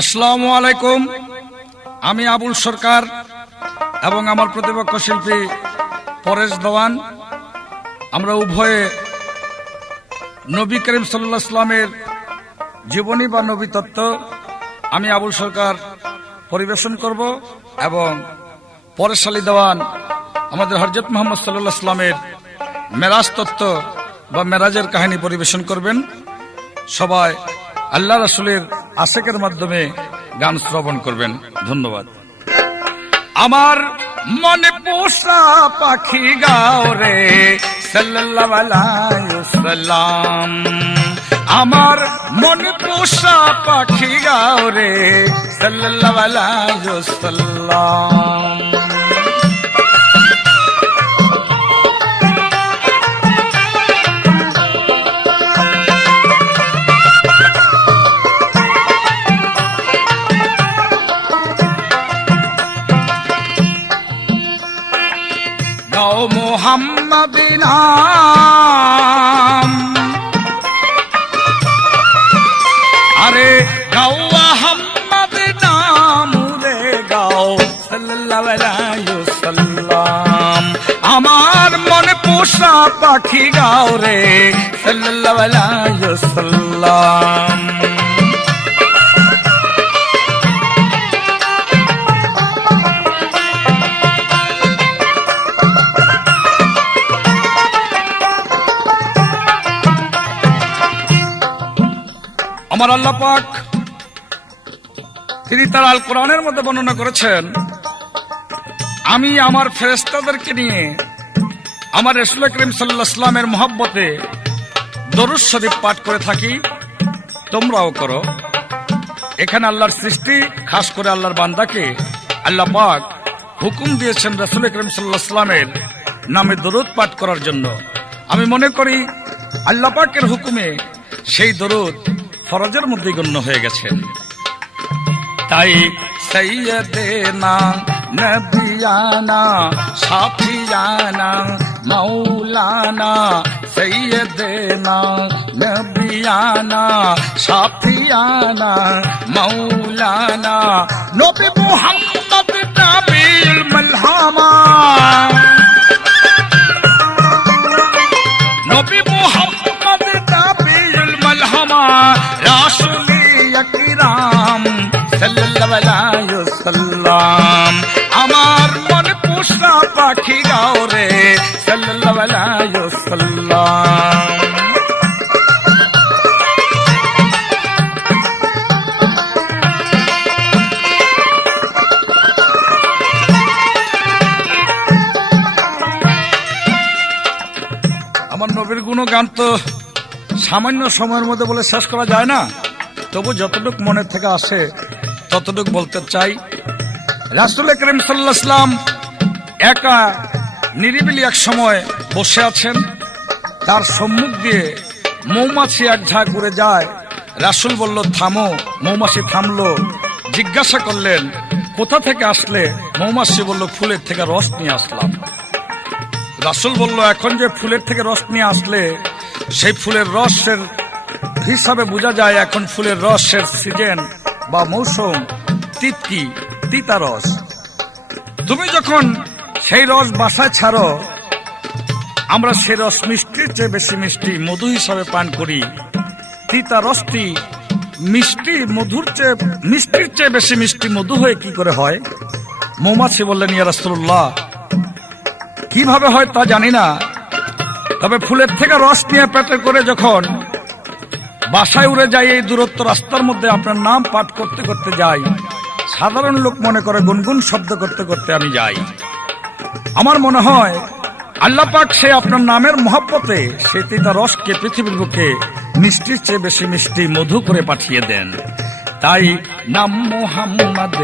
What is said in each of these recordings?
আসসালামু আলাইকুম। আমি আবুল সরকার এবং আমার প্রতিপক্ষ শিল্পী পরেশ দেওয়ান, আমরা উভয়ে নবী করিম সাল্লাল্লাহু আলাইহি ওয়াসাল্লামের জীবনী বা নবী তত্ত্ব আমি আবুল সরকার পরিবেশন করব এবং পরেশ আলী দেওয়ান আমাদের হযরত মুহাম্মদ সাল্লাল্লাহু আলাইহি ওয়াসাল্লামের মেরাজ তত্ত্ব বা মেরাজের কাহিনী পরিবেশন করবেন। সবাই আল্লাহ রাসূলের আশিকের মাধ্যমে গান শ্রবণ করবেন। ধন্যবাদ। আমার মনে পোষা পাখি গাও রে সাল্লাল্লাহু আলাইহি ওয়াসাল্লাম, আমার মনে পোষা পাখি গাও রে সাল্লাল্লাহু আলাইহি ওয়াসাল্লাম। গাও মোহাম্মদ নাম, আরে গাও মোহাম্মদ নাম রে গাও সাল্লাল্লাহু আলাইহি ওয়াসাল্লাম, আমার মনে পোষা পাখি গাও রে সাল্লাল্লাহু আলাইহি ওয়াসাল্লাম। আমার আল্লাহ পাক তিনি তার আল কোরআনের মধ্যে বর্ণনা করেছেন, আমি আমার ফেরেশতাদেরকে নিয়ে আমার রাসূল করিম সাল্লাল্লাহু আলাইহি ওয়াসাল্লামের মহব্বতে দরুদ শরীফ পাঠ করে থাকি, তোমরাও করো। এখানে আল্লাহর সৃষ্টি, খাস করে আল্লাহর বান্দাকে আল্লাহ পাক হুকুম দিয়েছেন রাসূল করিম সাল্লাল্লাহু আলাইহি ওয়াসাল্লামের নামে দরুদ পাঠ করার জন্য। আমি মনে করি আল্লাহ পাকের হুকুমে সেই দরুদ ফরজের মধ্যে গণ্য হয়ে গেছেন। তাই সাইয়্যিদানা নবিয়ানা শাফিয়ানা মাওলানা, সাইয়্যিদানা নবিয়ানা শাফিয়ানা মাওলানা, নবী মুহাম্মদ নবীল মালহামা, নবী মুহাম্মদ নবীল মালহামা, রাসূলে আকরাম সাল্লাল্লাহু আলাইহি ওয়াসাল্লাম, আমার মনে পোষা পাখি গাও রে সাল্লাল্লাহু আলাইহি ওয়াসাল্লাম। আমার নবীর গুণগান তো সামান্য সময়ের মধ্যে বলে শেষ করা যায় না, তবু যতটুক মনে থেকে আসে ততটুক বলতে চাই। রাসূল করিম সাল্লাল্লাহু আলাইহি ওয়াসাল্লাম একা নিরিবিলি এক সময় বসে আছেন, তার সম্মুখ দিয়ে মৌমাছি এক ঝাঁক উড়ে যায়। রাসূল বলল থামো, মৌমাছি থামলো। জিজ্ঞাসা করলেন কোথা থেকে আসলে? মৌমাছি বলল ফুলের থেকে রস নিয়ে আসলাম। রাসূল বলল এখন যে ফুলের থেকে রস নিয়ে আসলে, সেই ফুলের রসের হিসাবে বোঝা যায় এখন ফুলের রসের সিজন বা মৌসুম, তিতকি তিতা রস। তুমি যখন সেই রস বাসায় ছাড়ো, আমরা সেই রস মিষ্টির চেয়ে বেশি মিষ্টি মধু হিসাবে পান করি। তিতা রসটি মিষ্টি মধুর চেয়ে মিষ্টির চেয়ে বেশি মিষ্টি মধু হয়ে কি করে হয়? মৌমাছি বললেন ইয়া রাসূলুল্লাহ, কিভাবে হয় তা জানি না, তবে ফুলের থেকে রস নিয়ে পেটে করে যখন বাসায় উড়ে যাই, এই দূরত্ব রাস্তার মধ্যে আপনার নাম পাঠ করতে করতে যাই, সাধারণ লোক মনে করে গুনগুন শব্দ করতে করতে আমি যাই। আমার মনে হয় আল্লাহ পাক সে আপনার নামের মহব্বতে সেই তিতা রসকে পৃথিবীর বুকে মিষ্টির চেয়ে বেশি মিষ্টি মধু করে পাঠিয়ে দেন। তাই নাম মোহাম্মদ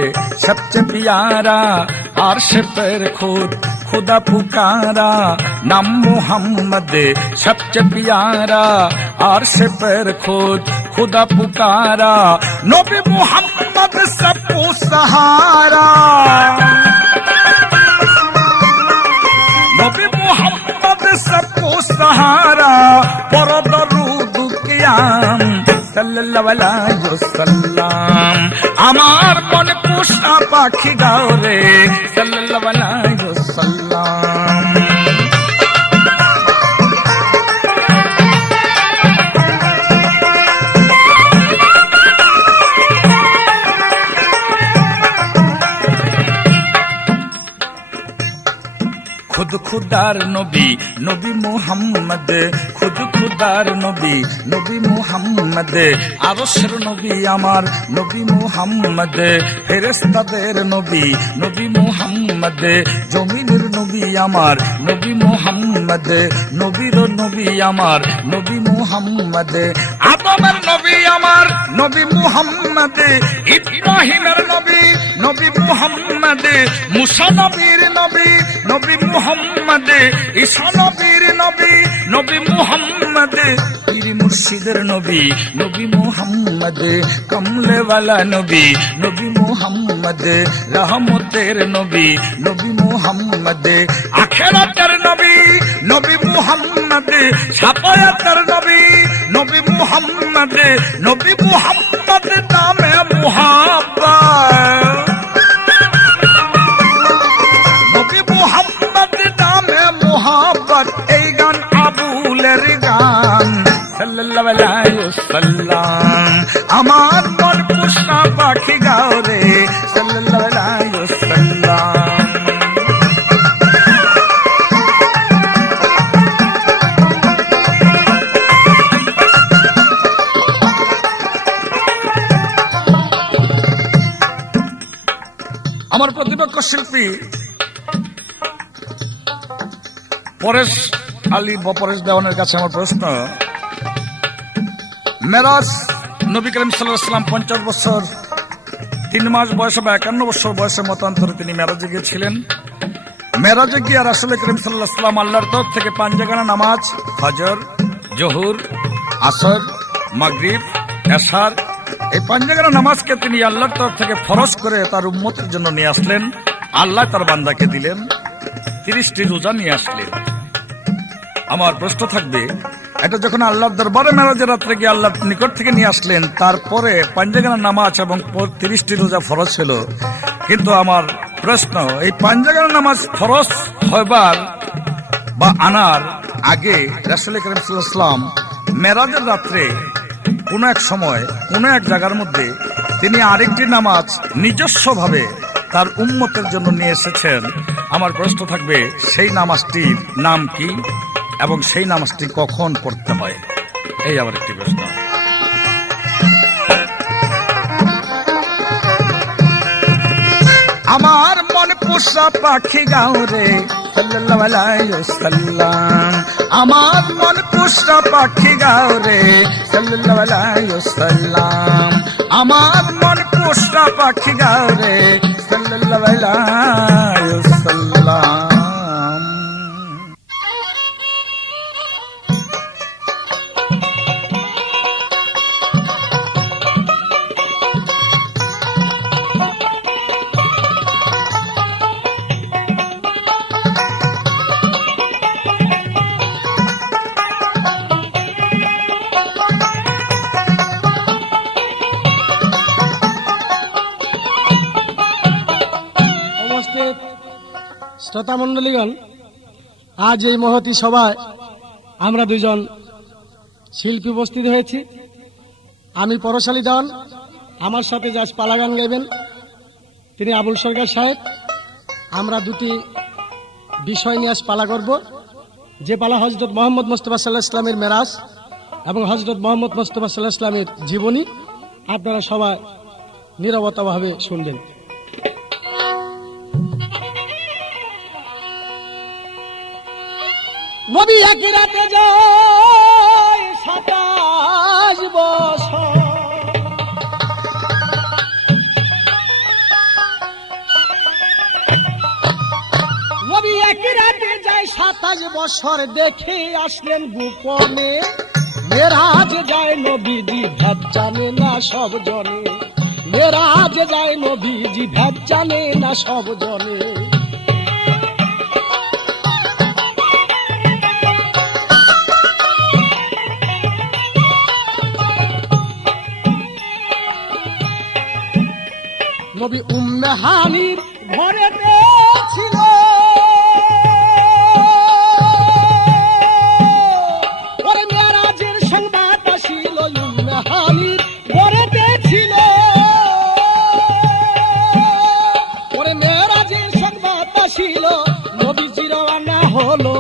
সবচেয়ে পিয়ারা, আর সে পের খুদ खुदा पुकारा, नाम मोहम्मद सबसे प्यारा, अर्श पर खुद खुदा पुकारा, नबी मोहम्मद सबको सहारा, नबी मोहम्मद सबको सहारा, पर दरूद क़याम সাল্লাল্লাহু আলাইহি ওয়াসাল্লাম। আমার মনে পোষা পাখি গাও রে সাল্লাল্লাহু আলাইহি ওয়াসাল্লাম। खुद खुदार नबी नबी मुहम्मद, खुद खुदार नबी नबी मुहम्मद, আরশের নবী আমার নবী মুহাম্মদ, ফেরেশতাদের নবী নবী মুহাম্মদ, জমিনের নবী আমার নবী মুহাম্মদ, নবীর নবী আমার নবী মুহাম্মদ, আদমের নবী আমার নবী মুহাম্মদ, ইব্রাহিমের নবী নবী মুহাম্মদ, মুসা নবীর নবী নবী মুহাম্মদ, ঈসা নবীর নবী নবী মুহাম্মদ, পীর মুর্শিদের নবী নবী মুহাম্মদ, কমলেওয়ালা নবী নবী মুহাম্মদ, রহমতের নবী নবী মুহাম্মদ, আখিরাতের নবী নবী মুহাম্মদ, শাফায়াতের নবী নবী মুহাম্মদ, নবী মুহাম্মদ নামে মুহাব্বত, নবী মুহাম্মদ নামে মুহাব্বত, এই গান আবুলের গান সাল্লাল্লাহু আলাইহি ওয়াসাল্লাম। আমার মন পোষা পাখি গাও রে সাল্লাল্লাহু আলাইহি ওয়াসাল্লাম। আমার প্রতিপক্ষ শিল্পী পরেশ আলী পরেশ দেওয়ানের কাছে আমার প্রশ্ন, মেরাজ নবী করিম সাল্লাল্লাহু আলাইহি ওয়াসাল্লাম 50 বছর 3 মাস বয়সে বা 51 বছর বয়সে মতান্তরে তিনি মেরাজে গিয়েছিলেন। মেরাজে গিয়ে রাসূল করিম সাল্লাল্লাহু আলাইহি ওয়াসাল্লাম আল্লাহর তরফ থেকে 5 জায়গার নামাজ ফজর, জোহর, আসর, মাগরিব, এশার, এই 5 জায়গার নামাজকে তিনি আল্লাহর তরফ থেকে ফরজ করে তার উম্মতের জন্য নিয়ে আসলেন। আল্লাহ তার বান্দাকে দিলেন 30টি রোজা নিয়ে আসলেন। আমার প্রশ্ন থাকবে, এটা যখন আল্লাহর দরবারে মেরাজের রাত্রে গিয়ে আল্লাহর নিকট থেকে নিয়ে আসলেন, তারপরে 5 জায়গার নামাজ এবং 30টি রোজা ফরজ ছিল, কিন্তু আমার প্রশ্ন, এই 5 জায়গার নামাজ ফরজ হবার বা আনার আগে রাসূল করিম সাল্লাল্লাহু আলাইহি ওয়াসাল্লাম মেরাজের রাত্রে কোন এক সময় কোন এক জায়গার মধ্যে তিনি আরেকটি নামাজ নিজস্বভাবে তার উম্মতের জন্য নিয়ে এসেছেন। আমার প্রশ্ন থাকবে, সেই নামাজটির নাম কি এবং সেই নামাজটি কখন পড়তে হয়? এই আবার একটি প্রশ্ন। আমার মন পোষা পাখি গাও রে সাল্লাল্লাহু আলাইহি ওয়াসাল্লাম। আমার মন পোষা পাখি গাও রে সাল্লাল্লাহু আলাইহি ওয়াসাল্লাম। আমার মন পোষা পাখি গাও রে সাল্লাল্লাহু আলাইহি ওয়াসাল্লাম। শ্রোতা মণ্ডলীগণ, আজ এই মহতী সভায় আমরা দুজন শিল্পী উপস্থিত হয়েছি। আমি পরশ আলী দেওয়ান, আমার সাথে যে আজ পালা গান গাইবেন তিনি আবুল সরকার সাহেব। আমরা দুটি বিষয় নিয়ে আজ পালা করব, যে পালা হযরত মুহাম্মদ মুস্তাফা সাল্লাল্লাহু আলাইহি ওয়াসাল্লামের মেরাজ এবং হযরত মুহাম্মদ মুস্তাফা সাল্লাল্লাহু আলাইহি ওয়াসাল্লামের জীবনী। আপনারা সবাই নীরবতাভাবে শুনবেন। নবী এক রাতে যায় 27 বছর, নবী এক রাতে যায় 27 বছর, দেখে আসলেন গোপনে। মেরাজ যায় নবীজি ভেদ জানে না সব জনে, মেরাজ যায় নবীজি ভেদ জানে না সব জনে। নবী উম্মে হানির ঘরেতে ছিল। ওরে মেরাজের সংবাদ আসিল উম্মে হানির ঘরেতে ছিল। ওরে মেরাজের সংবাদ আসিল নবীজি রওনা হলো,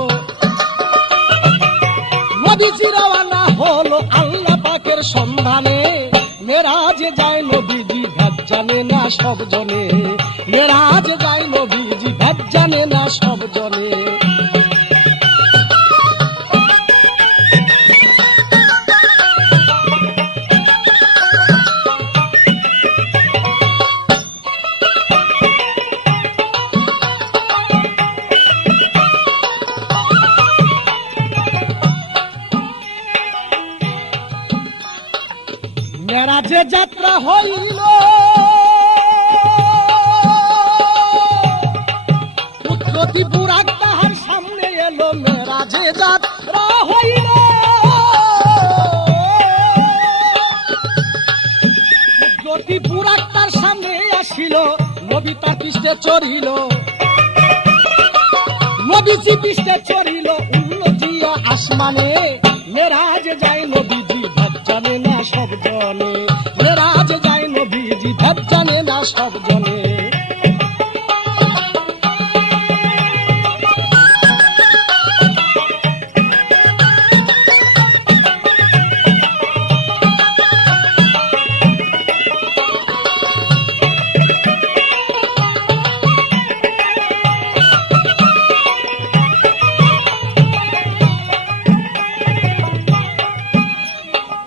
নবীজি রওনা হলো আল্লাহ পাকের সন্ধানে। মেরাজে যায় নবীজি ভেদ জানে না সব জনে, মেরাজে যায় নবীজি ভেদ জানে না সব জনে। মেরাজে যাত্রা হইল, পুত্রটি বুরাক তাহার সামনে এলো। মেরাজে যাত্রা হইল, পুত্রটি বুরাক তার সামনে আসিল। নবী তার পৃষ্ঠে চড়িল, নবীজি পৃষ্ঠে চড়িল উড়ল জিয়া আসমানে। মেরাজে যায় নবীজি ভেদ জানে না সব জনে, মেরাজে যায় নবীজি ভেদ জানে না সব জনে।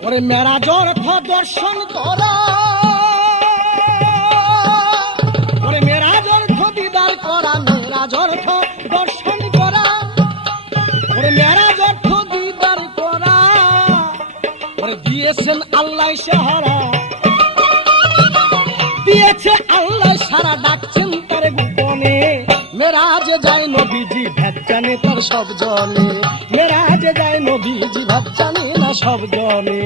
ওরে মেরাজ অর্থ দর্শন করা, ওরে মেরাজ অর্থ দিদার করা, মেরাজ অর্থ দর্শন করা, ওরে মেরাজ অর্থ দিদার করা। ওরে দিয়েছেন আল্লাহ সাহারা, দিয়েছে আল্লাহ সারা, ডাকছেন তার গোপনে। মেরাজে যায় নবীজি ভেদ জানে তার সব জনে, মেরাজে যায় নবীজি ভেদ জানে না সব জনে।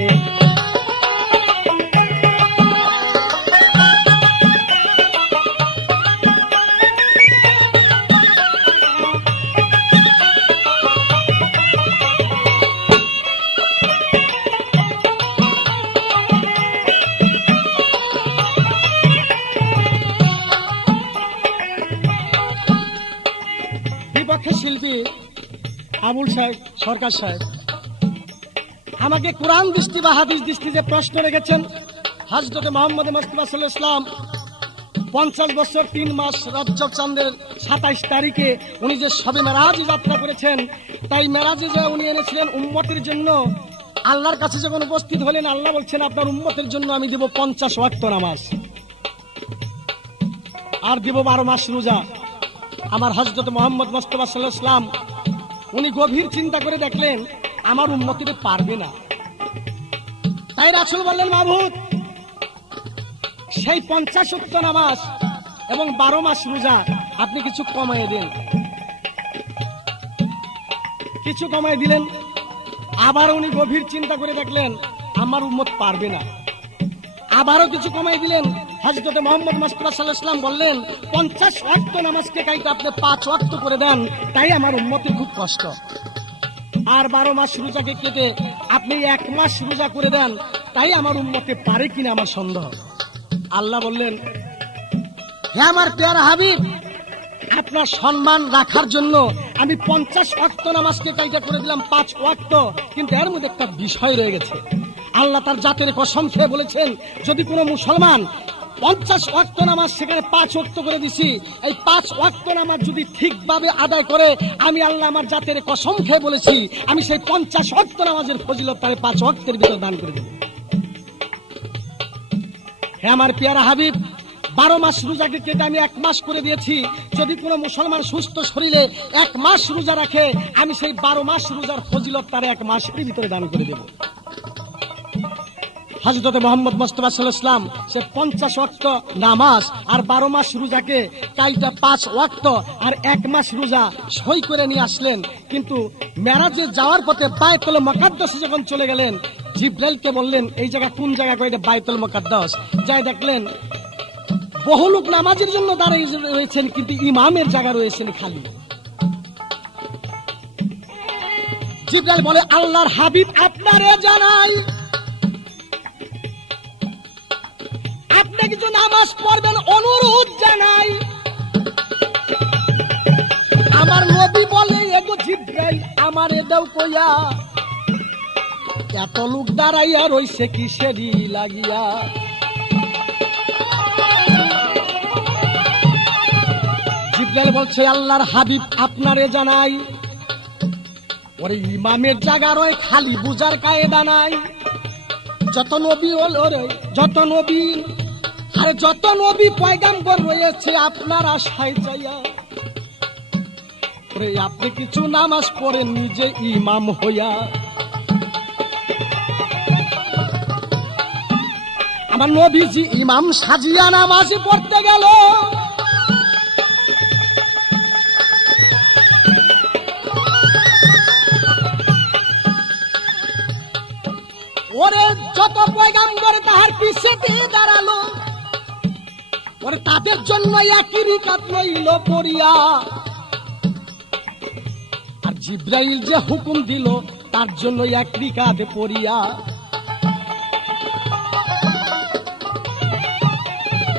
বিপক্ষে শিল্পী আবুল সাহেব সরকার সাহেব আমাকে কোরআন দৃষ্টি বা হাদিস দৃষ্টি যে প্রশ্ন রেখেছেন, হযরত মুহাম্মদ মুস্তাফা সাল্লাল্লাহু আলাইহি ওয়াসাল্লাম 50 বছর 3 মাস রজব চাঁদের 27 তারিখে উনি যে শবে মেরাজ যাত্রা করেছেন, তাই মেরাজে যে উনি এনেছিলেন উম্মতের জন্য। আল্লাহর কাছে যখন উপস্থিত হলেন, আল্লাহ বলছেন আপনার উম্মতের জন্য আমি দেব 50 ওয়াক্ত নামাজ আর দেব 12 মাস রোজা। আমার হযরত মুহাম্মদ মুস্তাফা সাল্লাল্লাহু আলাইহি ওয়াসাল্লাম উনি গভীর চিন্তা করে দেখলেন আমার উম্মতিতে পারবে না। তাই রাসূল বললেন, মাবুদ সেই 50 ওয়াক্ত নামাজ এবং 12 মাস রোজা আপনি কিছু কমায় দেন। কিছু কমায় দিলেন। আবার উনি গভীর চিন্তা করে দেখলেন আমার উম্মত পারবে না। আবারও কিছু কমাই দিলেন। হযরত মুহাম্মদ মুস্তাফা সাল্লাল্লাহু আলাইহি ওয়াসাল্লাম বললেন 50 ওয়াক্ত নামাজকে কাইতে আপনি 5 ওয়াক্ত করে দেন, তাই আমার উম্মতের খুব কষ্ট। আর 12 মাস রোজাকে কেটে আপনি 1 মাস রোজা করে দেন, তাই আমার উম্মতে পারে কিনা আমার সন্দেহ। আল্লাহ বললেন, হে আমার প্যারা হাবিব, আপনার সম্মান রাখার জন্য আমি 50 ওয়াক্ত নামাজকে কাইটা করে দিলাম 5 ওয়াক্ত, কিন্তু এর মধ্যে একটা বিষয় রয়ে গেছে। আল্লাহ তার জাতের কসম খেয়ে বলেছেন, যদি কোনো মুসলমান 50 ওয়াক্ত নামাজ সেখানে 5 ওয়াক্ত করে দিছি, এই 5 ওয়াক্ত নামাজ যদি ঠিকভাবে আদায় করে, আমি আল্লাহ আমার জাতের কসম খেয়ে বলেছি আমি সেই 50 ওয়াক্ত নামাজের ফজিলত তারে 5 ওয়াক্তের ভিতর দান করে দেব। হে আমার প্যারা হাবিব, 12 মাস রোজাকে কেটে আমি 1 মাস করে দিয়েছি। যদি কোনো মুসলমান সুস্থ শরীরে 1 মাস রোজা রাখে, আমি সেই 12 মাস রোজার ফজিলত তারে 1 মাসের ভিতরে দান করে দেব। হযরত মুহাম্মদ মুস্তাফা সাল্লাল্লাহু আলাইহি ওয়াসাল্লাম সে 50 ওয়াক্ত নামাজ আর 12 মাস রোজাকে কাইটা 5 ওয়াক্ত আর 1 মাস রোজা সই করে নিয়ে আসলেন। কিন্তু মেরাজে যাওয়ার পথে বায়তুল মুকাদ্দাসে যখন চলে গেলেন, জিবরাইলকে বললেন এই জায়গা কোন জায়গা কইটা বায়তুল মুকাদ্দাস। যাই দেখলেন বহু লোক নামাজের জন্য দাঁড়িয়ে রয়েছেন, কিন্তু ইমামের জায়গা রয়েছেন খালি। জিবরাইল বলে, আল্লাহর হাবিব আপনারে জানাই, আপনি কিছু নামাজ পড়বেন অনুরোধ জানাই। আমার নবী বলে, এগো জিবরাইল আমারে দাও কইয়া, এত লোক দাঁড়াইয়া রইছে কিসেরই লাগিয়া। জিবরাইল বলছে, আল্লাহর হাবিব আপনারে জানাই, ওরে ইমামের জায়গা রয় খালি, বুঝার কায়দা নাই। যত নবী যত নবী আর যত নবী পয়গাম্বর রয়েছে আপনার আশায় যাইয়া, ওরে আপনি কিছু নামাজ পড়েন নিজে ইমাম হইয়া। আমার নবীজি ইমাম সাজিয়া নামাজ পড়তে গেল, ওরে যত পয়গাম্বর তাহার পিছেতে দাঁড়ালো, ওরে তাদের জন্য একই রিকাত লইল পড়িয়া। আর জিবরাইল যে হুকুম দিল তার জন্য এক রিকাত পড়িয়া।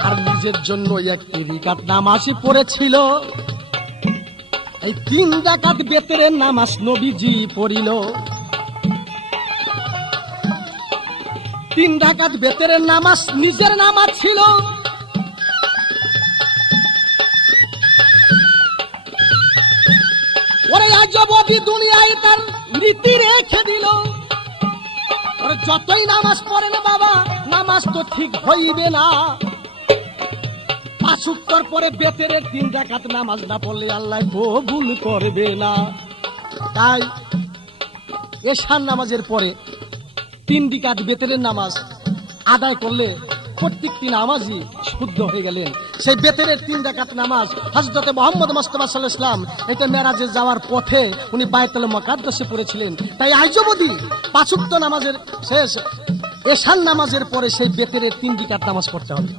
আর নিজের জন্য একটি রিকাত নামাজই পড়েছিল। এই 3 রাকাত বেতেরের নামাজ নবীজি পড়িল। 3 রাকাত বেতেরের নামাজ নিজের নামাজ ছিল। ওরে আজব দুনিয়ায় তার রীতি রেখে দিল। ওরে যতই নামাজ পড়েন বাবা, নামাজ তো ঠিক হইবে না। 5 ওয়াক্ত পরে বেতেরের 3 রাকাত নামাজ না পড়লে আল্লাহ কবুল করবে না। তাই এশার নামাজের পরে 3 রাকাত বেতেরের নামাজ আদায় করলে প্রত্যেকটি নামাজই শুদ্ধ হয়ে গেলেন। সেই বেতেরের 3 রাকাত নামাজ হযরত মুহাম্মদ মুস্তাফা সাল্লাল্লাহু আলাইহি ওয়াসাল্লাম এটা মেরাজে যাওয়ার পথে উনি বাইতুল মুকাদ্দাসে পড়েছিলেন। তাই আজও যদি 5 ওয়াক্ত নামাজের শেষ এশার নামাজের পরে সেই বেতেরের 3 রাকাত নামাজ পড়তে হবে।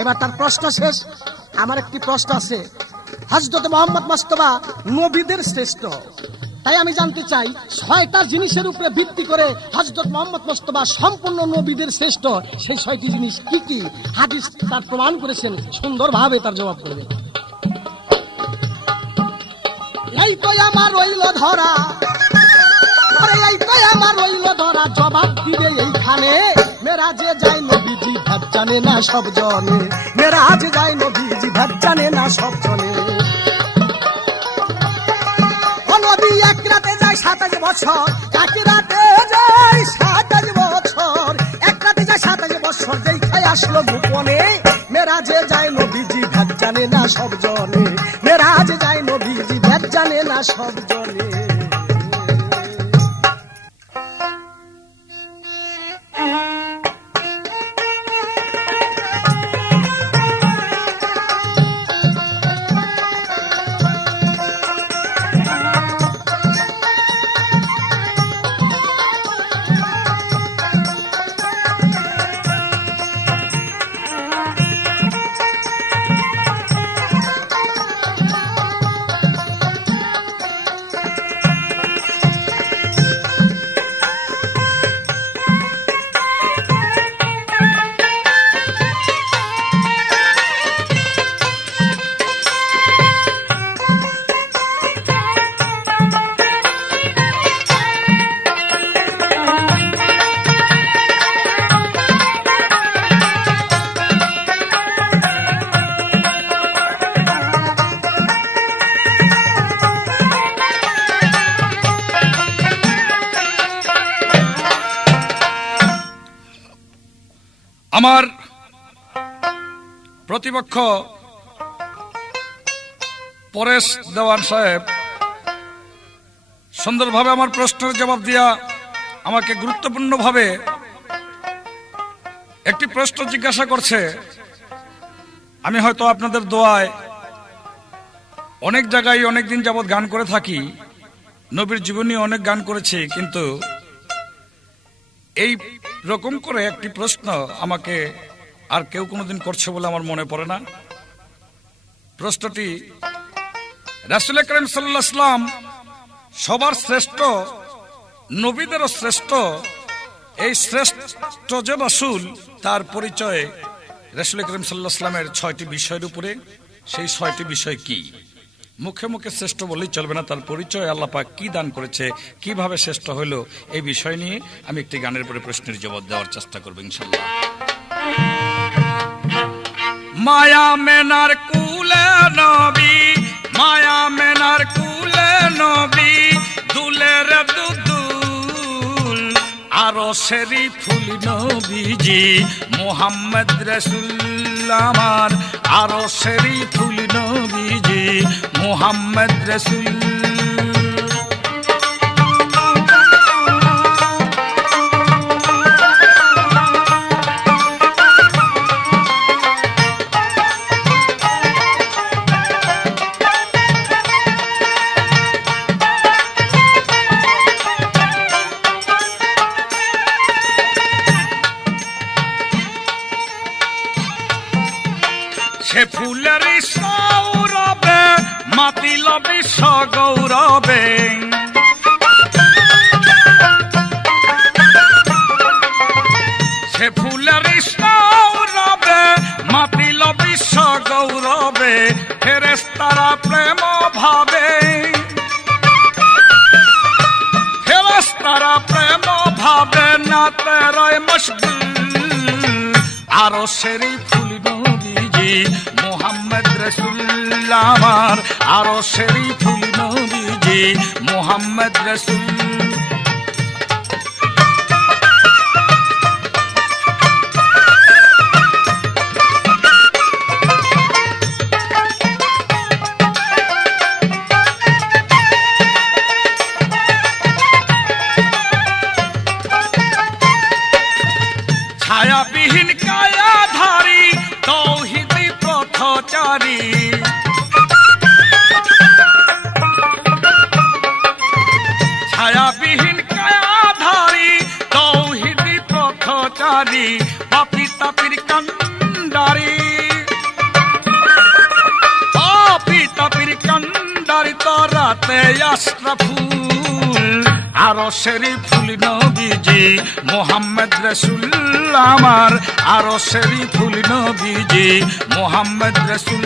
এবার তার প্রশ্ন শেষ, আমার একটি প্রশ্ন আছে। হযরত মুহাম্মদ মুস্তাফা নবীদের শ্রেষ্ঠ, তাই আমি জানতে চাই 6টা জিনিসের উপরে ভিত্তি করে হযরত মুহাম্মদ মুস্তাফা সম্পূর্ণ নবীদের শ্রেষ্ঠ, সেই 6টি জিনিস কি কি হাদিস তার প্রমাণ করেছেন, সুন্দরভাবে তার জবাব করবেন। এই তো আমার রইল ধরা, এই তো আমার রইল ধরা, জবাব দিবে এইখানে। মেরাজে যায় নবীজি ভাত জানে না সব জনে, মেরাজে যায় নবীজি ভাত জানে না সব জনে। নবী এক রাতে যায় 27 বছর, এক রাতে যায় 27 বছর, এক রাতে যায় 27 বছর, দেখাই আসলো গোপনে। মেরাজে যায় নবীজি ভাত জানে না সব জনে, মেরাজে যায় নবীজি ভাত জানে না সব জনে। আমার প্রতিপক্ষ পরেশ দেওয়ান সাহেব সুন্দরভাবে আমার প্রশ্নের জবাব দিয়া আমাকে গুরুত্বপূর্ণভাবে একটি প্রশ্ন জিজ্ঞাসা করছে। আমি হয়তো আপনাদের দোয়ায় অনেক জায়গায় অনেক দিন যাবৎ গান করে থাকি, নবীর জীবনী অনেক গান করেছি, কিন্তু এই রকম করে একটি প্রশ্ন আমাকে আর কেউ কোনোদিন করছে বলে আমার মনে পড়ে না। প্রশ্নটি, রাসূল করিম সাল্লাল্লাহু আলাইহি ওয়াসাল্লাম সবার শ্রেষ্ঠ, নবীদেরও শ্রেষ্ঠ, এই শ্রেষ্ঠ যে রাসূল তার পরিচয় রাসূল করিম সাল্লাল্লাহু আলাইহি ওয়াসাল্লামের 6টি বিষয়ের উপরে। সেই 6টি বিষয় কি? মুখে মুখে শ্রেষ্ঠ বললেই চলবে না, তার পরিচয় আল্লাহ পাক কি দান করেছে, কিভাবে শ্রেষ্ঠ হলো, এই বিষয় নিয়ে আমি একটি গানের পরে প্রশ্নের জবাব দেওয়ার চেষ্টা করব ইনশাআল্লাহ। মায়া মেনার কুলে নবী, মায়া মেনার কুলে নবী, দুলের দুদুল আরশেরি ফুল নবীজি মুহাম্মদ রাসূল আমার, আরশেরি ফুল নবীজি মুহাম্মদ রাসূল। সে ফুলের সৌরভে মাতিল বিশ্ব গৌরবে, সে ফুলের সৌরভে মাতিল বিশ্ব গৌরবে, ফেরেশতারা প্রেম ভাবে, ফেরেশতারা প্রেম ভাবে না তেরায় মশগুল, আরশেরি ফুল নবীজি মুহাম্মদ রাসূল আমার, আরশেরি ফুল নবীজি মুহাম্মদ রাসূল। ছায়াবিহীন কায়াধারী তৌহিদি পথচারী, ছায়াবিহীন কায়াধারী তৌহিদি পথচারী, পাপী তাপীর কান্ডারী, পাপী তাপীর কান্ডারী তরাতে আশরাফুল, আরশেরি ফুল নবীজি মুহাম্মদ রাসূল আমার, আরশেরি ফুল নবীজি মুহাম্মদ রাসূল।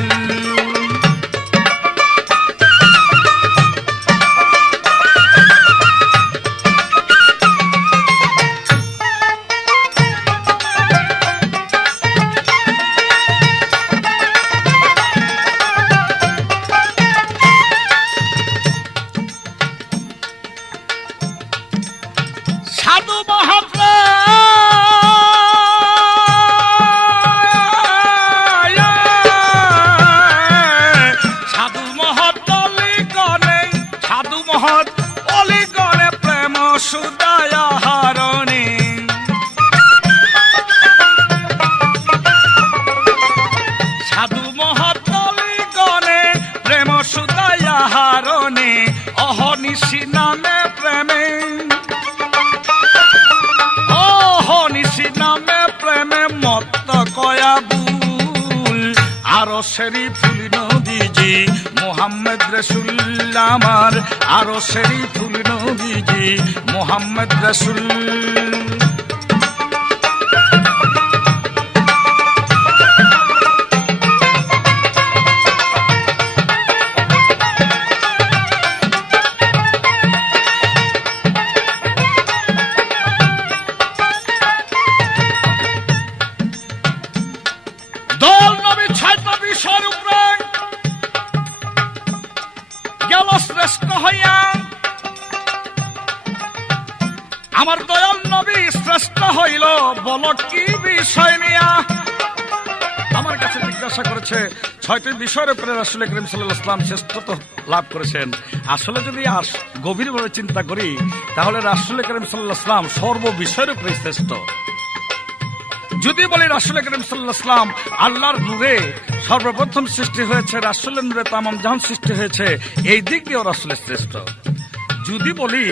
সাধু মহাত্মা সাধু মহৎ অলিগণে, সাধু মহৎ অলিগণে প্রেম সুদায় হারণে, সাধু মহৎ অলিগণে প্রেম সুদায় হারণে, অহনিশি নামে প্রেমে, নিশি নামে প্রেমে মত্ত কয়াবুল, আরশেরি ফুল নবীজি মুহাম্মদ রাসূল আমার, আরশেরি ফুল নবীজি মুহাম্মদ রাসূল। দল নবী 6টা বিষয়ের উপরে গেল শ্রেষ্ঠ হইয়া, আমার দয়াল নবী শ্রেষ্ঠ হইল, বলো কি বিষয় নিয়া? আমার কাছে জিজ্ঞাসা করেছে 6টি বিষয়ের উপরে রাসূল করিম সাল্লাল্লাহু আলাইহি ওয়াসাল্লাম শ্রেষ্ঠত্ব লাভ করেছেন। আসলে যদি আর গভীরভাবে চিন্তা করি তাহলে রাসূল করিম সাল্লাল্লাহু আলাইহি ওয়াসাল্লাম সর্ব বিষয়ের উপরে শ্রেষ্ঠ। যদি বলি রাসূল করিম সাল্লাল্লাহু আলাইহি ওয়াসাল্লাম আল্লাহর নূরে সর্বপ্রথম সৃষ্টি হয়েছে, রাসূলের নূরে তামাম জাহান সৃষ্টি হয়েছে, এই দিক দিয়েও রাসূলের শ্রেষ্ঠ। যদি বলি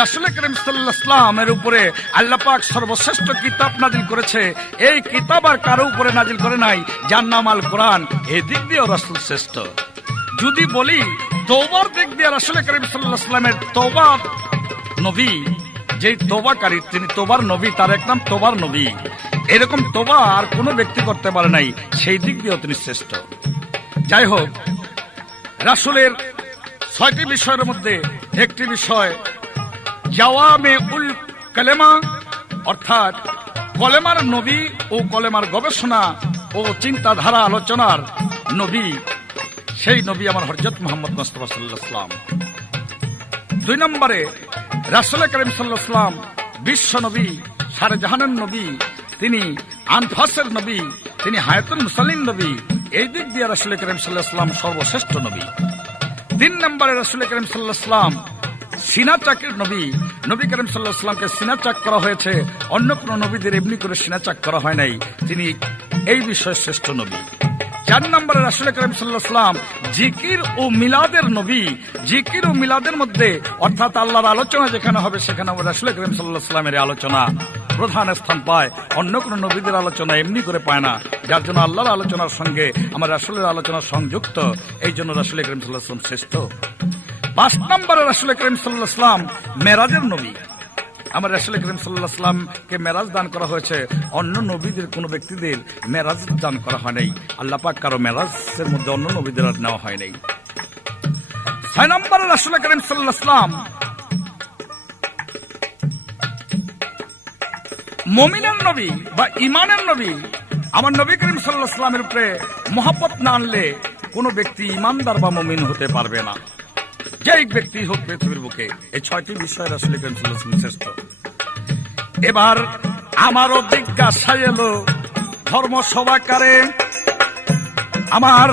রাসূল করিম সাল্লাল্লাহু আলাইহি ওয়াসাল্লামের উপরে আল্লাহ পাক সর্বশ্রেষ্ঠ কিতাব নাজিল করেছে, এই কিতাব আর কারো উপরে নাজিল করে নাই, যার নাম আল কোরআন, এই দিক দিয়ে রাসূল শ্রেষ্ঠ। যদি বলি তওবার দিক দিয়ে রাসূল করিম সাল্লাল্লাহু আলাইহি ওয়াসাল্লামের তওবার নবী, যেই তওবাকারী তিনি তওবার নবী, তার এক নাম তওবার নবী, এরকম তওবা আর কোনো ব্যক্তি করতে পারে নাই, সেই দিক দিয়েও তিনি শ্রেষ্ঠ। যাই হোক, রাসূলের ৬টি বিষয়ের মধ্যে একটি বিষয় জাওয়ামে উল কালেমা, অর্থাৎ কলেমার নবী ও কলেমার গবেষণা ও চিন্তাধারা আলোচনার নবী, সেই নবী আমার হযরত মুহাম্মদ মুস্তাফা সাল্লাল্লাহু আলাইহি ওয়াসাল্লাম। ২ নম্বরে রাসূল করিম সাল্লাল্লাহু আলাইহি ওয়াসাল্লাম বিশ্ব নবী, সারে জাহানের নবী, তিনি আনফাসের নবী, তিনি হায়াতুল মুসাল্লিন নবী, এই দিক দিয়ে রাসূল করিম সাল্লাল্লাহু আলাইহি ওয়াসাল্লাম সর্বশ্রেষ্ঠ নবী। ৩ নম্বরে রাসূল করিম সাল্লাল্লাহু আলাইহি ওয়াসাল্লাম সিনা চাকের নবী, নবী করিম সাল্লাল্লাহু আলাইহি ওয়াসাল্লামকে সিনা চাক করা হয়েছে, অন্য কোন নবীদের এমনি করে সিনা চাক করা হয় নাই, তিনি এই বিষয়ে শ্রেষ্ঠ নবী। ৪ নম্বরে রাসূল করিম সাল্লাল্লাহু আলাইহি ওয়াসাল্লাম জিকির ও মিলাদের নবী, জিকির ও মিলাদের মধ্যে অর্থাৎ আল্লাহর আলোচনা যেখানে হবে সেখানে রাসূল করিম সাল্লাল্লাহু আলাইহি ওয়াসাল্লামের আলোচনা প্রধান স্থান পায়, অন্য কোন নবীদের আলোচনা এমনি করে পায় না, যার জন্য আল্লাহর আলোচনার সঙ্গে আমার রাসূলের আলোচনা সংযুক্ত, এই জন্য রাসূল করিম সাল্লাল্লাহু আলাইহি ওয়াসাল্লাম শ্রেষ্ঠ। ৫ নম্বরে রাসূল করিম সাল্লাল্লাহু আলাইহি ওয়াসাল্লাম মেরাজের নবী, আমার রাসূল করিম সাল্লাল্লাহু আলাইহি ওয়াসাল্লামকে মেরাজ দান করা হয়েছে, অন্য নবীদের কোন ব্যক্তিদের মেরাজ দান করা হয় নাই, আল্লাহ পাক কারো মেরাজের মধ্যে অন্য নবীদের আর নেওয়া হয় নাই। ৬ নম্বরে রাসূল করিম সাল্লাল্লাহু আলাইহি ওয়াসাল্লাম মুমিনের নবী বা ঈমানের নবী, আমার নবী করিম সাল্লাল্লাহু আলাইহি ওয়াসাল্লামের উপরে মহব্বত না আনলে কোন ব্যক্তি ঈমানদার বা মুমিন হতে পারবে না, যেই ব্যক্তি হোক পৃথিবীর বুকে। এই ৬টি বিষয় রাসূল করিম সাল্লাল্লাহু আলাইহি ওয়াসাল্লাম শ্রেষ্ঠ। এবার আমারও জিজ্ঞাসা এলো ধর্ম সভাকারে, আমার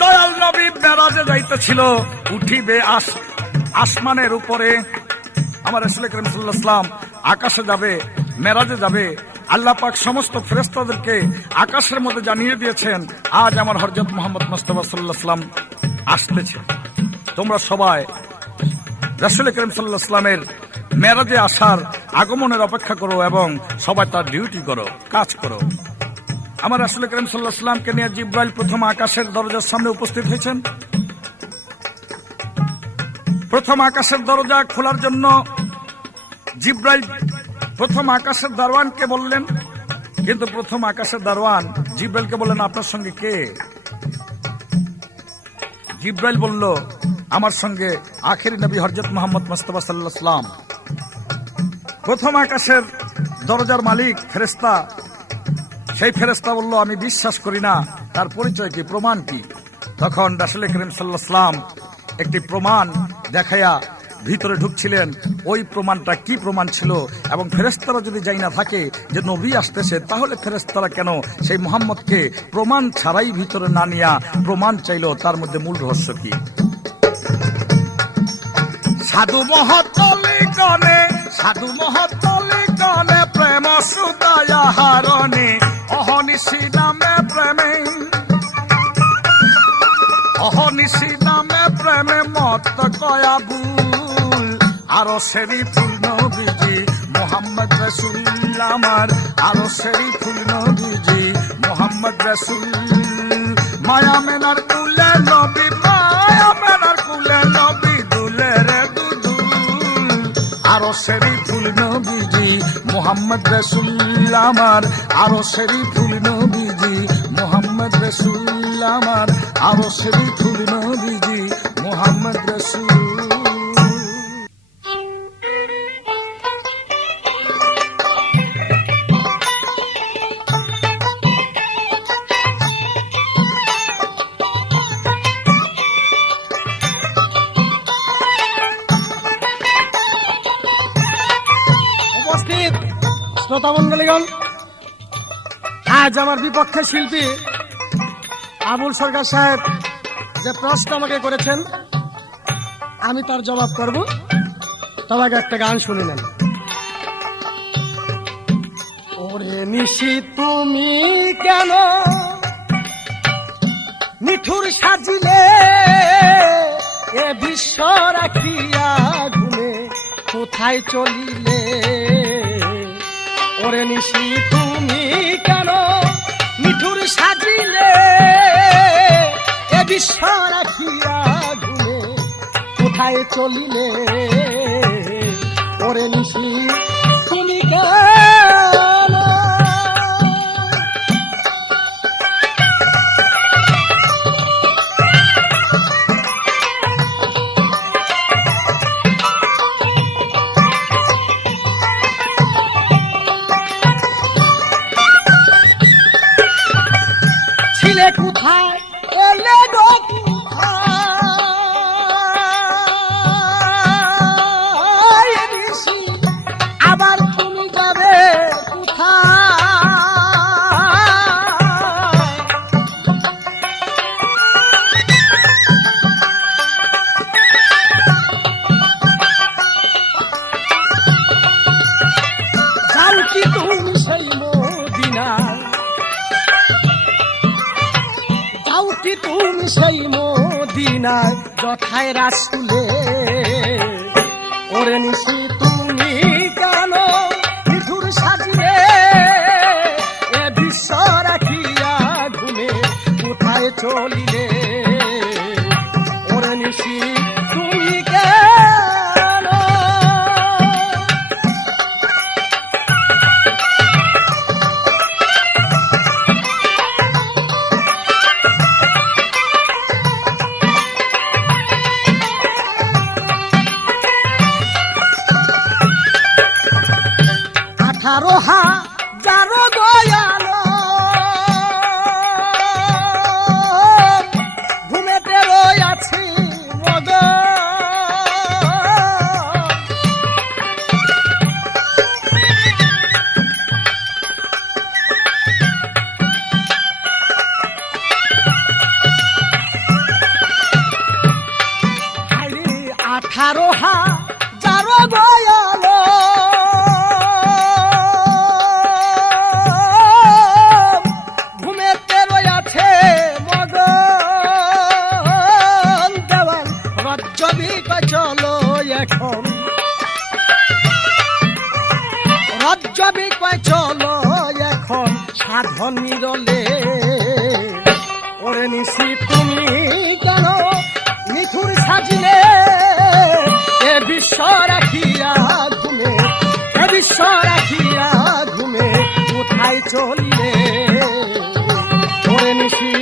দয়াল নবী মেরাজে যাইতেছিল, উঠিবে আসমানের উপরে, আমার রাসূল করিম সাল্লাল্লাহু আলাইহি ওয়াসাল্লাম আকাশে যাবে, মেরাজে যাবে, আল্লাহ পাক সমস্ত ফেরেশতাদেরকে আকাশের মধ্যে জানিয়ে দিয়েছেন আজ আমার হযরত মুহাম্মদ মুস্তাফা সাল্লাল্লাহু আলাইহি ওয়াসাল্লাম আসতেছে, তোমরা সবাই রাসূল করিম সাল্লাল্লাহু আলাইহি ওয়াসাল্লামের মেরাজে আসার আগমনের অপেক্ষা করো এবং সবাই তার ডিউটি করো, কাজ করো। আমার রাসূল করিম সাল্লাল্লাহু আলাইহি ওয়াসাল্লামকে নিয়ে জিবরাইল প্রথম আকাশের দরজার সামনে উপস্থিত হয়েছেন। প্রথম আকাশের দরজা খোলার জন্য জিবরাইল প্রথম আকাশের দারওয়ানকে বললেন, কিন্তু প্রথম আকাশের দারওয়ান জিবরাইলকে বললেন আপনার সঙ্গে কে? জিবরাইল বলল আমার সঙ্গে আখেরি নবী হযরত মুহাম্মদ মুস্তাফা সাল্লাল্লাহু আলাইহি ওয়াসাল্লাম। প্রথম আকাশের দরজার মালিক ফেরেশতা, সেই ফেরেশতা বলল আমি বিশ্বাস করি না, তার পরিচয় কি, প্রমাণ কি? তখন রাসূল করিম সাল্লাল্লাহু আলাইহি ওয়াসাল্লাম একটি প্রমাণ দেখাইয়া ভিতরে ঢুকছিলেন। ওই প্রমাণটা কি প্রমাণ ছিল, এবং ফেরেশতারা যদি যাই না থাকে যে নবী আসতেছে, তাহলে ফেরেশতারা কেন সেই মুহাম্মদকে প্রমাণ ছাড়াই ভিতরে না নিয়া প্রমাণ চাইল, তার মধ্যে মূল রহস্য কি? সাধু মহতলি গনে, সাধু মহতলি গনে প্রেম সুদায়া হারণে, অহনিশি নামে প্রেমে, অহনিশি নামে প্রেমে মত কয়া ভুল, আরো শরীফুল নবীজি মুহাম্মদ রাসূল, আমার আরো শরীফুল নবীজি মুহাম্মদ রাসূল, মায়া মেনার কুলে নবী, মায়া মেনার কুলে নবী, দুলে রে দুদুল, আরো শরীফুল নবীজি মুহাম্মদ রাসূল, আমার আরো শরীফুল নবীজি মুহাম্মদ রাসূল, আমার আরো শরীফুল নবীজি মুহাম্মদ রাসূল। উপস্থিত শ্রোতা মণ্ডলীগণ, আজ আমার বিপক্ষে শিল্পী আবুল সরকার সাহেব যে প্রশ্ন আমাকে করেছেন, আমি তার জবাব করব, তবে আগে একটা গান শুনে নেন। ওরে নিশি তুমি কেন নিঠুর সাজিলে, এ বিশ্ব রাখিয়া ঘুমে কোথায় চলিলে ওরে নিশি তুমি কেন মিঠুর সাজিলে এ বিশ্ব রাখিয়া ঘুমে কোথায় চলিলে ওরে নিশি তুমি কেন ছিলে কোথায় এলে গো কোথায় নিশি আবার তুমি যাবে কোথায় যাও কি তুমি সেই মদিনায় যাও কি তুমি সেই মদিনায় যথায় রাসূলে ওরে নিশি তুমি কেন মিঠুর সাজিলে এ বিশ্ব রাখিয়া ঘুমে কোথায় চলিলে ওরে নিশি তুমি কেন আঠারোহা যারো দয়ালো ঘুমেতে রয়াছি মদ আঠারোহা যারো দয়ালো ঘুমেতে রয়াছে মদন দেওয়ান রজ্জবি চলো এখন রজ্জবি চলো এখন সাধন নিরলে ওরে নিশি তুমি কেন মিঠুর সাজিলে এ বিশ্ব রাখিয়া ঘুমে এ বিশ্ব রাখিয়া ঘুমে কোথায় চলিলে ওরে নিশি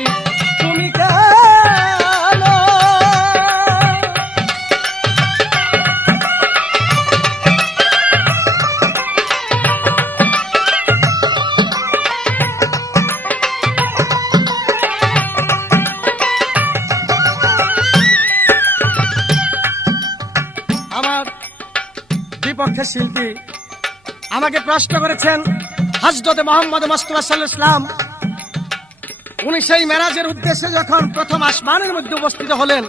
তুমি কেন আমার বিপক্ষে শিল্পী আমাকে প্রশ্ন করেছেন হযরতে মুহাম্মদ মুস্তাফা সাল্লাল্লাহু আলাইহি ওয়াসাল্লাম উনি সেই মেরাজের উদ্দেশ্যে যখন প্রথম আসমানের মধ্যে উপস্থিত হলেন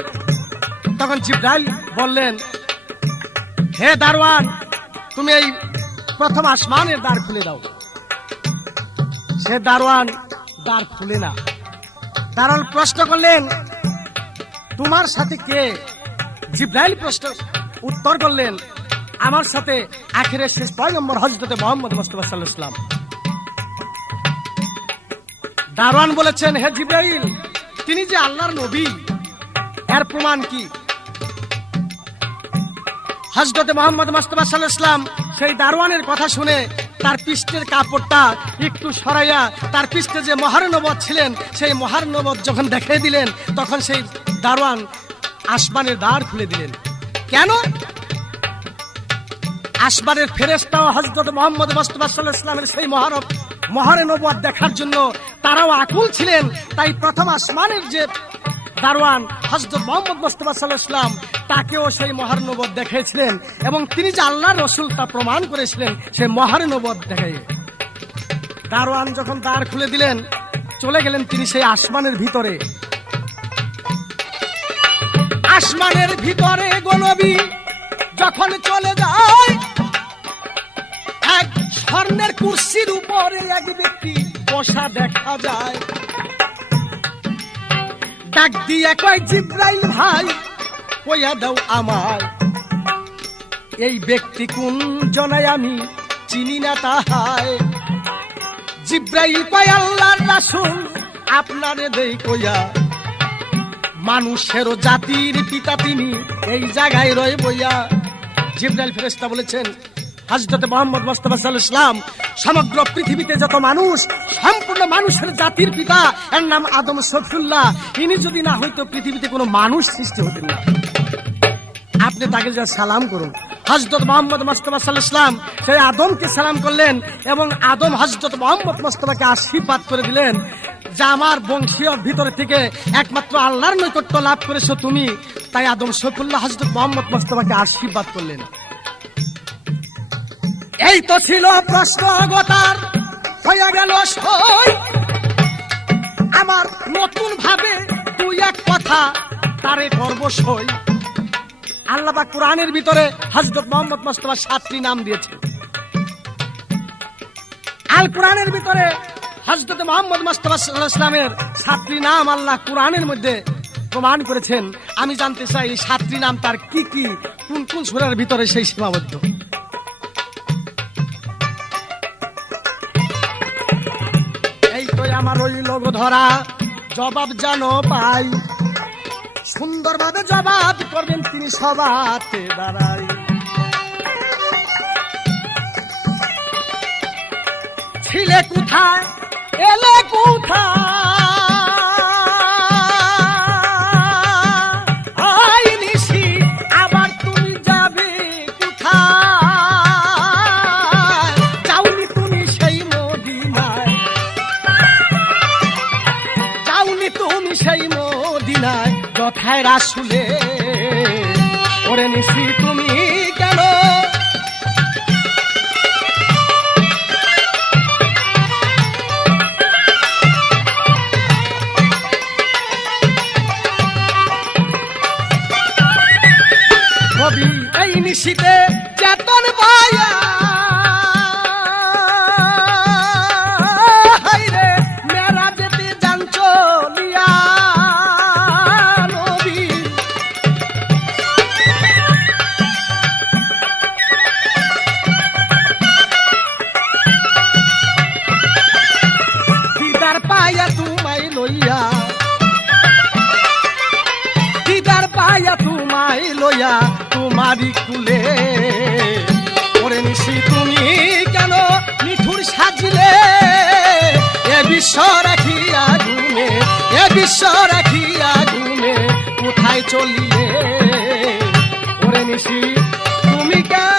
তখন জিবরাইল বললেন, হে দারওয়ান, তুমি এই প্রথম আসমানের দ্বার খুলে দাও। সে দারওয়ান দ্বার খুলে না। দারওয়ান প্রশ্ন করলেন, তোমার সাথে কে? জিবরাইল প্রশ্ন উত্তর করলেন, আমার সাথে আখিরের শেষ পয়গম্বর হযরতে মুহাম্মদ মুস্তাফা সাল্লাল্লাহু আলাইহি ওয়াসাল্লাম। দারওয়ান বলেছেন, হে জিবরাইল, তিনি যে আল্লাহর নবী, এর প্রমাণ কি? হযরতে মুহাম্মদ মুস্তাফা সাল্লাল্লাহু আলাইহি ওয়াসাল্লাম সেই দারওয়ানের কথা শুনে তার পৃষ্ঠের কাপড়টা একটু সরাইয়া তার পৃষ্ঠে যে মহারনবত ছিলেন সেই মহারনবত যখন দেখিয়ে দিলেন তখন সেই দারওয়ান আসমানের দ্বার খুলে দিলেন। কেন? আসমানের ফেরেশতাও হযরত মুহাম্মদ মুস্তাফা সাল্লাল্লাহু আলাইহি ওয়াসাল্লামের সেই মহারনবত দেখার জন্য তারাও আকুল ছিলেন। তাই প্রথম আসমানের যে দারওয়ান হযরত মুহাম্মদ মুস্তাফা সাল্লাল্লাহু আলাইহি ওয়াসাল্লাম তাকেও সেই মহারনবত দেখিয়েছিলেন এবং তিনি যে আল্লাহর রাসূল তা প্রমাণ করেছিলেন সেই মহারনবত দেখাই। দারওয়ান যখন দ্বার খুলে দিলেন চলে গেলেন তিনি সেই আসমানের ভিতরে। আসমানের ভিতরে গো নবী যখন চলে যায়, এক স্বর্ণের কুরসির উপরে এক ব্যক্তি বসা দেখা যায়। ডাক দিয়ে কয়, জিবরাইল ভাই কইয়া দাও আমায় এই ব্যক্তি কোন জনায় আমি চিনি না তাহায়। জিব্রাইল কয় আল্লাহর রাসূল আপনারে দেই কইয়া, মানুষের জাতির পিতা তিনি এই জায়গায় রয়ে বইয়া। জিব্রাইল ফেরেশতা বলেছেন হযরত মুহাম্মদ মুস্তাফা সাল্লাল্লাহু আলাইহি ওয়াসাল্লাম সমগ্র পৃথিবীতে যত মানুষ, সম্পূর্ণ মানুষের জাতির পিতা, এর নাম আদম শফিউল্লাহ। ইনি যদি না হইতো পৃথিবীতে কোনো মানুষ সৃষ্টি হতেন না। আপনি তাকে যা সালাম করুন। হযরত মুহাম্মদ মুস্তাফা সাল্লাল্লাহু আলাইহি ওয়াসাল্লাম সেই আদমকে সালাম করলেন এবং আদম হযরত মুহাম্মদ মুস্তাফাকে আশীর্বাদ করে দিলেন যে আমার বংশীয় ভিতরে থেকে একমাত্র আল্লাহর নৈকট্য লাভ করেছো তুমি। তাই আদম শফিউল্লাহ হযরত মুহাম্মদ মুস্তাফাকে আশীর্বাদ করলেন। এই তো ছিল প্রশ্ন অবতার হয়ে গেল সই। আমার নতুন ভাবে দুই এক কথা তারে করব সই। আল্লাহ পাক কোরআনের ভিতরে হযরত মুহাম্মদ মুস্তাফা 7টি নাম দিয়েছে। আল কোরআনের ভিতরে হযরত মুহাম্মদ মুস্তাফা সাল্লাল্লাহু আলাইহি ওয়াসাল্লামের 7টি নাম আল্লাহ কোরআনের মধ্যে প্রমাণ করেছেন। আমি জানতে চাই এই 7টি নাম তার কি কি, কোন কোন সূরার ভিতরে সেই সীমাবদ্ধ। এই তো আমার ওই লোক ধরা জবাব জানো পাই, সুন্দরভাবে জবাব করবেন তিনি সবাতে দাঁড়াই। ছিলে কোথায় এলে কোথায় নিশি, আবার তুমি যাবে কোথায়, যাওনি তুমি সেই মদিনায়, যাওনি তুমি সেই মদিনায় যথায় রাসূলে, ওরে নিশি তুমি কেন কবি এই নিশিতে চেতন পায়া হাইরে মেরা যেতে জান চলিয়া নবী। দিদার পায়া তোমায় লইয়া, দিদার পায়া তোমায় লইয়া তোমারি কুলে, ওরে নিশি তুমি কেন নিঠুর সাজিলে, এ বিশ্ব রাখিয়া ঘুমে, এ বিশ্ব রাখিয়া ঘুমে কোথায় চলিয়ে, ওরে নিশি তুমি কেন।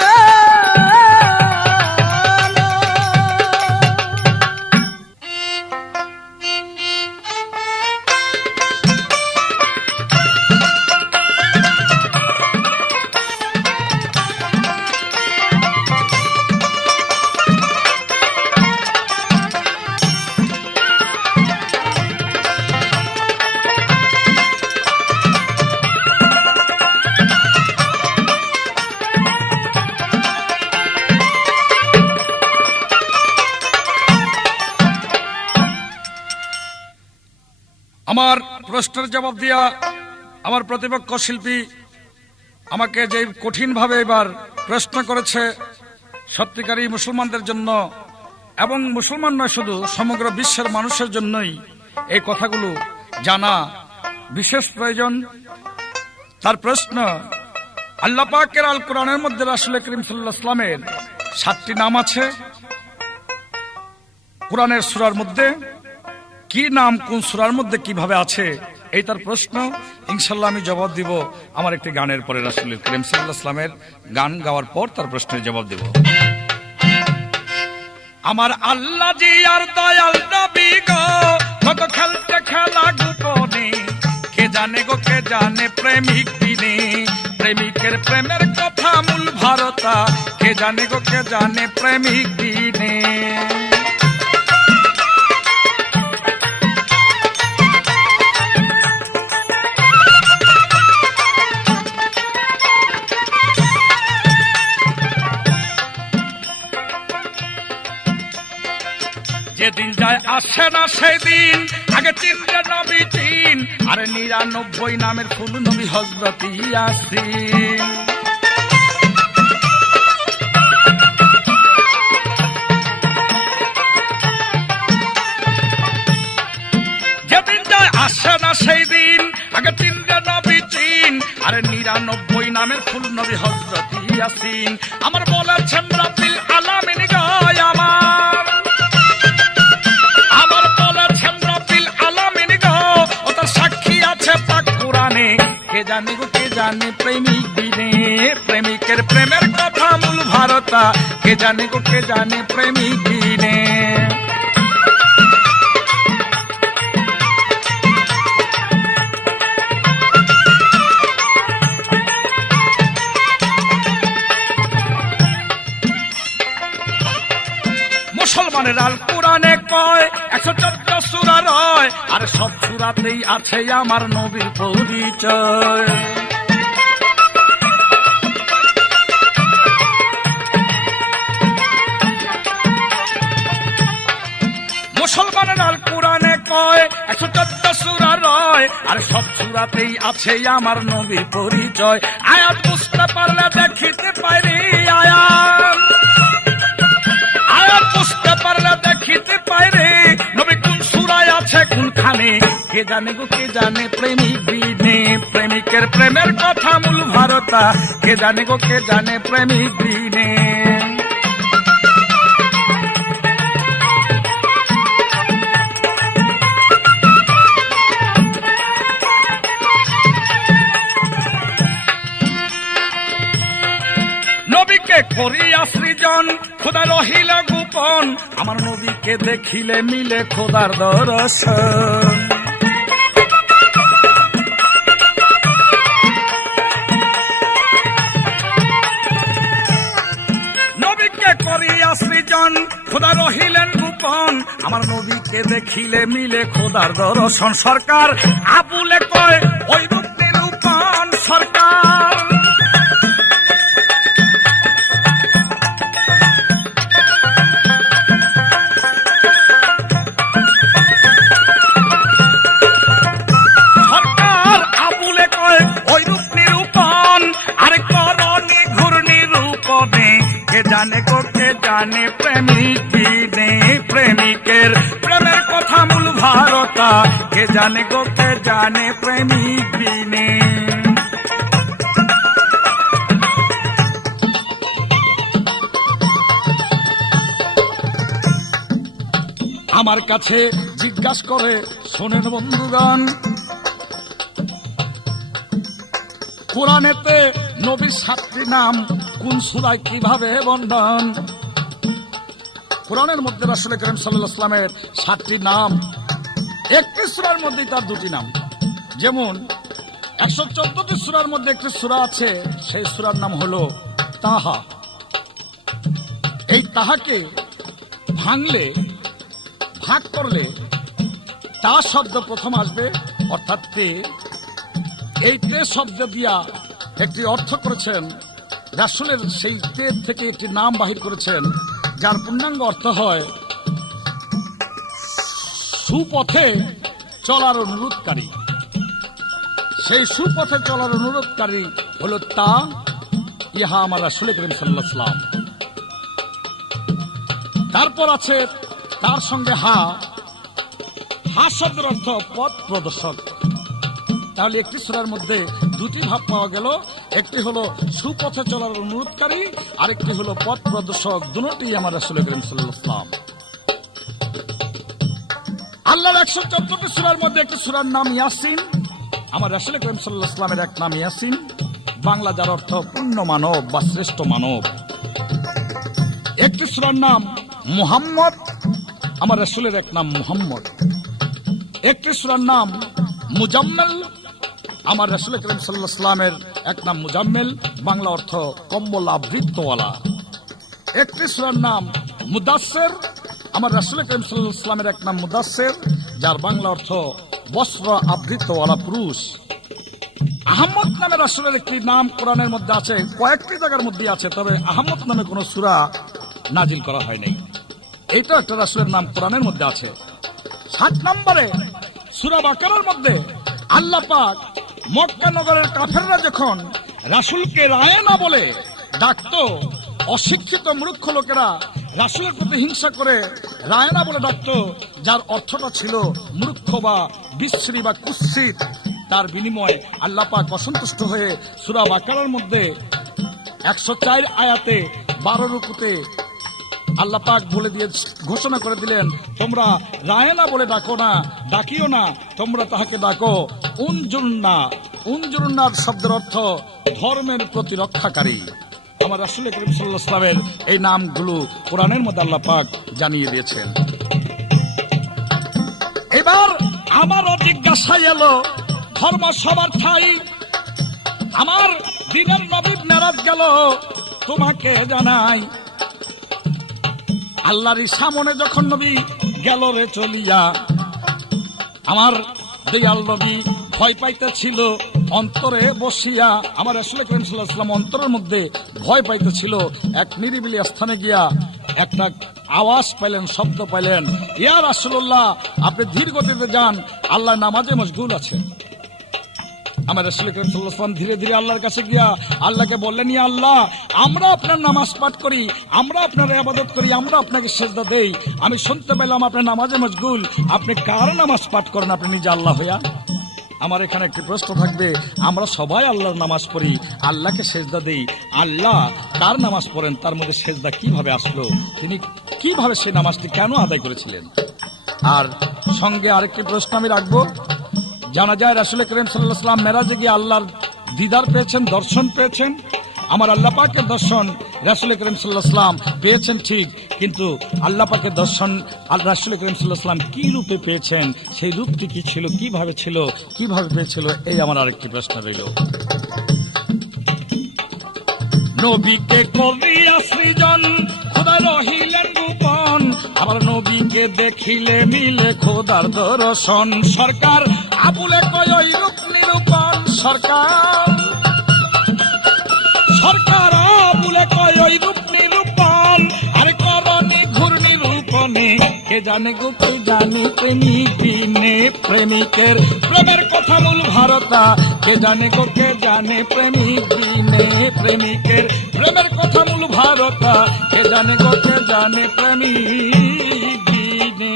আমার প্রশ্নের জবাব দিয়া আমার প্রতিপক্ষ শিল্পী আমাকে যে কঠিনভাবে এবার প্রশ্ন করেছে, সত্যিকারী মুসলমানদের জন্য এবং মুসলমান নয় শুধু সমগ্র বিশ্বের মানুষের জন্যই এই কথাগুলো জানা বিশেষ প্রয়োজন। তার প্রশ্ন, আল্লাহ পাকের আল কোরআনের মধ্যে রাসূল করিম সাল্লাল্লাহু আলাইহি ওয়াসাল্লামের 7টি নাম আছে। কোরআনের সূরার মধ্যে কি নাম কোন সূরার মধ্যে কিভাবে আছে, এই তার প্রশ্ন। ইনশাআল্লাহ আমি জবাব দিব আমার একটি গানের পরে, রাসূল করিম সাল্লাল্লাহু আলাইহি ওয়াসাল্লামের গান গাওয়ার পর তার প্রশ্নের জবাব দেব। আমার আল্লাহ জি আর দয়াল নবী গো, কত খেলতে খেলা গোপনে, কে জানে গো কে জানে প্রেমিক দিনে, প্রেমিকের প্রেমের কথা মূল ভারতা, কে জানে গো কে জানে প্রেমিক দিনে। যেদিন যায় আসে না সেদিন, আগে চিনলে নবী চিন, আর 99 নামের ফুল নবী হযরত ইয়াসিন। জানে প্রেমিক বিনে, প্রেমিকের প্রেমের কথা মূল ভারতা, কে জানে গো কে জানে প্রেমিক বিনে। মুসলমানের আল কোরআনে কয় 114 সূরা রয়, আর সব সূরাতেই আছে আমার নবীর পরিচয়। মুসলমানের আল কোরআনে কয় 114 সূরা রয়, আর সব সূরাতেই আছে আমার নবীর পরিচয়। আয়াত বুঝতে পারলে দেখিতে পারি, আয়াত বুঝতে পারলে দেখিতে পাইরে নবী কোন সূরায় আছে কোনখানে, কে জানে গো কে জানে প্রেমিক বিনে, প্রেমিকের প্রেমের কথা মূল ভারতা, কে জানে গো কে জানে প্রেমিক বিনে। নবীকে করিয়া সৃজন খোদা রহিল গোপন, আমার নবীকে দেখিলে মিলে খোদার দর্শন। নবীকে করিয়া সৃজন খোদা রহিলেন গোপন, আমার নবীকে দেখিলে মিলে খোদার দর্শন। সরকার আবুলে কয় ওই রূপ নিরূপণ, সরকার জানে গো কে জানে প্রেমিক বিনে, প্রেমিকের প্রেমের কথা মূল ভারতা, কে জানে গো কে জানে প্রেমিক বিনে। আমার কাছে জিজ্ঞাসা করে শোনেন বন্ধুগণ, কোরআনেতে নবীর 7টি নাম কোন সূরায় কিভাবে বর্ণন। কোরআনের মধ্যে রাসূল করিম সাল্লাল্লাহু আলাইহি ওয়াসাল্লামের 7টি নাম, একটি সূরার মধ্যে তার 2টি নাম। যেমন 114টি সূরার মধ্যে একটি সূরা আছে, সেই সূরার নাম হলো তাহা। এই তাহাকে ভাঙলে, ভাগ করলে তা শব্দ প্রথম আসবে, অর্থাৎ তে। এই তে শব্দ দিয়া একটি অর্থ করেছেন রাসূলের, সেই তে থেকে একটি নাম বাহির করেছেন, যার পূর্ণাঙ্গ অর্থ হয় সুপথে চলার অনুরোধকারী। সেই সুপথে চলার অনুরোধকারী হলো তা, ইহা আমার রাসূল করিম সাল্লাল্লাহু আলাইহি ওয়াসাল্লাম। তারপর আছে তার সঙ্গে হা, হা শব্দের অর্থ পথ প্রদর্শক। তাহলে একটি সূরার মধ্যে 2টি ভাব পাওয়া গেল, একটি হলো সুপথে চলার অনুরোধকারী, আরেকটি হলো পথ প্রদর্শক। দুটোই আমার রাসূল করিম সাল্লাল্লাহু আলাইহি ওয়াসাল্লাম। আল্লাহর 114টি সূরার মধ্যে একটি সূরার নাম ইয়াসিন, আমার রাসূল করিম সাল্লাল্লাহু আলাইহি ওয়াসাল্লামের এক নাম ইয়াসিন, বাংলা যার অর্থ পূর্ণ মানব বা শ্রেষ্ঠ মানব। একটি সূরার নাম মুহাম্মদ, আমার রাসূলের এক নাম মুহাম্মদ। একটি সূরার নাম মুজাম্মেল, আমার রাসূল করিম সাল্লাল্লাহু আলাইহি ওয়াসাল্লামের এক নাম মুজাম্মেল, বাংলা অর্থ কম্বল আবৃতওয়ালা। একটি সূরার নাম মুদাসসির, আমার রাসূল করিম সাল্লাল্লাহু আলাইহি ওয়াসাল্লামের এক নাম মুদাসসির, যার বাংলা অর্থ বস্ত্র আবৃতওয়ালা পুরুষ। আহমদ নামে রাসূলের একটি নাম কোরআনের মধ্যে আছে, কয়েকটি জায়গার মধ্যে আছে, তবে আহমদ নামে কোনো সূরা নাজিল করা হয় নাই। এইটা একটা রাসূলের নাম কোরআনের মধ্যে আছে। 7 নম্বরে সূরা বাকারার মধ্যে আল্লাহ পাক মক্কা নগরের কাফেররা যখন রাসূলকে রায়না বলে ডাকতো, অশিক্ষিত মূর্খ লোকেরা রাসূলের প্রতি হিংসা করে রায়না বলে ডাকতো, যার অর্থটা ছিল মূর্খ বা বিশ্রী বা কুৎসিত। তার বিনিময়ে আল্লাহ পাক অসন্তুষ্ট হয়ে সূরা বাকারার মধ্যে 104 আয়াতে 12 রুকুতে আল্লাহ পাক বলে দিয়ে ঘোষণা করে দিলেন, তোমরা রায়না বলে ডাকো না, ডাকিও না, তোমরা তাহাকে ডাকো উনজুন্না, উনজুরুন্নার শব্দের অর্থ ধর্মের প্রতিরক্ষাকারী। আমার রাসূল করিম সাল্লাল্লাহু আলাইহি ওয়াসাল্লামের এই নামগুলো কোরআনের মধ্যে আল্লাহ পাক জানিয়ে দিয়েছেন। এবার আমারও জিজ্ঞাসা এলো, ধর্ম সবার ঠাই, আমার দিনের নবী মেরাজ গেল, তোমাকে জানাই আল্লাহর সামনে যখন নবী গেল রে চলিয়া, আমার দয়াল নবী ভয় পাইতেছিল অন্তরে বসিয়া। আমার রাসূল করিম সাল্লাল্লাহু আলাইহি ওয়াসাল্লাম অন্তরের মধ্যে ভয় পাইতেছিল। এক নিরিবিলি স্থানে গিয়া একটা আওয়াজ পাইলেন, শব্দ পাইলেন, ইয়া রাসূলুল্লাহ আপনি ধীর গতিতে যান, আল্লাহ নামাজে মশগুল আছে। আমার রাসূল করিম সাল্লাল্লাহু আলাইহি ওয়াসাল্লাম ধীরে ধীরে আল্লাহর কাছে গিয়া আল্লাহকে বললেন, ইয়া আল্লাহ আমরা আপনার নামাজ পাঠ করি, আমরা আপনার ইবাদত করি, আমরা আপনাকে সেজদা দেই, আমি শুনতে পেলাম আপনার নামাজে মশগুল, আপনি কার নামাজ পাঠ করেন আপনি নিজে আল্লাহ হইয়া? আমার এখানে একটি প্রশ্ন থাকবে, আমরা সবাই আল্লাহর নামাজ পড়ি, আল্লাহকে সেজদা দেই, আল্লাহ কার নামাজ পড়েন, তার মধ্যে সেজদা কিভাবে আসলো, তিনি কিভাবে সেই নামাজটি কেন আদায় করেছিলেন? আর সঙ্গে আরেকটি প্রশ্ন আমি রাখবো, জানা যায় রাসূল করিম সাল্লাল্লাহু আলাইহি ওয়াসাল্লাম মেরাজে গিয়ে আল্লাহর দিদার পেয়েছেন, দর্শন পেয়েছেন। আমার আল্লাহ পাকের দর্শন রাসূল করিম সাল্লাল্লাহু আলাইহি ওয়াসাল্লাম পেয়েছেন ঠিক, কিন্তু আল্লাহ পাকের দর্শন রাসূল করিম সাল্লাল্লাহু আলাইহি ওয়াসাল্লাম কি রূপে পেয়েছেন, সেই রূপটি কি ছিল, কিভাবে ছিল, কিভাবে পেয়েছিল, এই আমার আরেকটি প্রশ্ন রইল। নবীকে করিয়া সৃজন খোদা রহিলেন গোপন, আবার নবীকে দেখিলে মিলে খোদার দর্শন। সরকার আবুলে কয় ওই রূপ নিরূপণ, সরকার আবুলে কয় ওই রূপ নিরূপণ, আর করণে ঘূর্ণি রূপনে কে জানে গো কে জানে প্রেমিক বিনে প্রেমিকের প্রেমের কথা মূল ভারতা, কে জানে গো কে জানে প্রেমিক বিনে প্রেমিকের প্রেমের কথা মূল ভারতা, কে জানে গো কে জানে প্রেমিক বিনে।